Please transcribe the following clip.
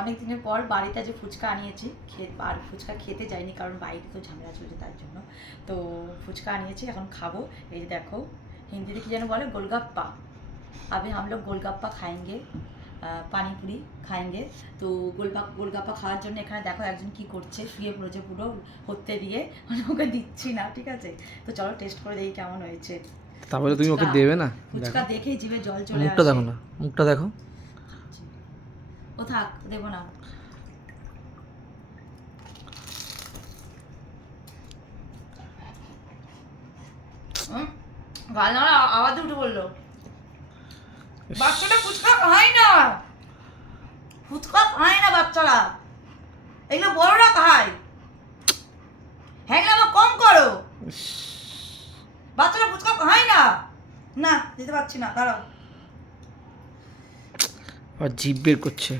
অনেক দিনের পর বাড়িতে যে ফুচকা আনিয়েছি, আর ফুচকা খেতে যাইনি কারণ বাইরে তো ঝামেলা চলছে তার জন্য। তো ফুচকা আনিয়েছি, এখন খাবো। এই যে দেখো, হিন্দিতে কি যেন বলে, গোলগাপ্পা। अभी हम लोग गोलगप्पा खाएंगे, পানিপুরি খাएंगे। তো গোলগাপ্পা খাওয়ার জন্য এখানে দেখো একজন কি করছে, শুয়ে পড়েছে পুরো হতে দিয়ে, মানে ওকে দিচ্ছি না, ঠিক আছে? তো চলো টেস্ট করে দেখি কেমন হয়েছে। তাহলে তুমি ওকে দেবে না? ফুচকা দেখেই জিভে জল চলে আসে। মুখটা দেখো না, মুখটা দেখো। ও থাক, দেবো না। গাল না আওয়াজে উঠে বললো, বাচ্চাটা ফুচকা খায় না, ফুচকা খায় না বাচ্চারা, এগুলো বড়রা খায়। হ্যাঁ আমার কম করো, বাচ্চারা ফুচকা খায় না। না দিতে পারছি না, দাঁড়াও। আর জিভ বের করছে।